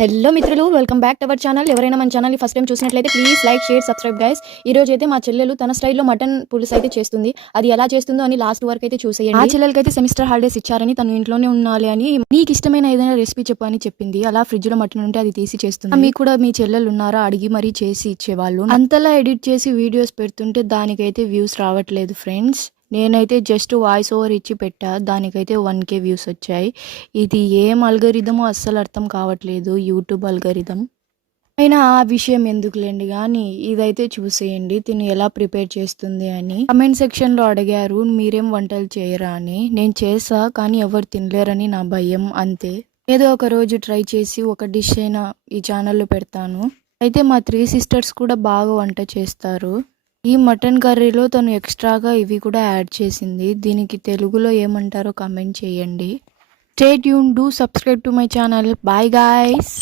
Hello మిత్రులు, welcome back to our channel. ఎవరైనా మన ఛానల్ని ఫస్ట్ టైం చూసినట్లయితే please like, share, subscribe guys. ఈ రోజు అయితే మా చెల్లెలు తన స్టైల్లో మటన్ పులుసు అయితే చేస్తుంది. అది ఎలా చేస్తుందో అని లాస్ట్ వరకు అయితే చూసేయండి. ఆ చెల్లెలకి అయితే సెమిస్టర్ హాలిడేస్ ఇచ్చారని తను ఇంట్లోనే ఉండాలి అని నీకు ఇష్టమైన ఏదైనా రెసిపీ చెప్పు అని చెప్పింది. అలా ఫ్రిడ్జ్ లో మటన్ ఉంటే అది తీసి చేస్తుంది. మీకు కూడా మీ చెల్లెలు ఉన్నారా అడిగి మరీ చేసి ఇచ్చేవాళ్ళు. అంతలా ఎడిట్ చేసి వీడియోస్ పెడుతుంటే దానికైతే వ్యూస్ రావట్లేదు ఫ్రెండ్స్. నేనైతే జస్ట్ వాయిస్ ఓవర్ ఇచ్చి పెట్టా, దానికైతే 1K వ్యూస్ వచ్చాయి. ఇది ఏం అల్గరిథమో అస్సలు అర్థం కావట్లేదు, యూట్యూబ్ అల్గరిథం. అయినా ఆ విషయం ఎందుకులేండి కానీ ఇదైతే చూసేయండి తిను ఎలా ప్రిపేర్ చేస్తుంది అని. కమెంట్ సెక్షన్లో అడిగారు మీరేం వంటలు చేయరా అని. నేను చేసా కానీ ఎవరు తినలేరని నా భయం, అంతే. ఏదో ఒక రోజు ట్రై చేసి ఒక డిష్ అయినా ఈ ఛానల్లో పెడతాను. అయితే మా 3 సిస్టర్స్ కూడా బాగా వంట చేస్తారు. ఈ మటన్ కర్రీలో తను ఎక్స్ట్రాగా ఇవి కూడా యాడ్ చేసింది. దీనికి తెలుగులో ఏమంటారో కామెంట్ చేయండి. Stay tune, do subscribe to my channel. Bye guys.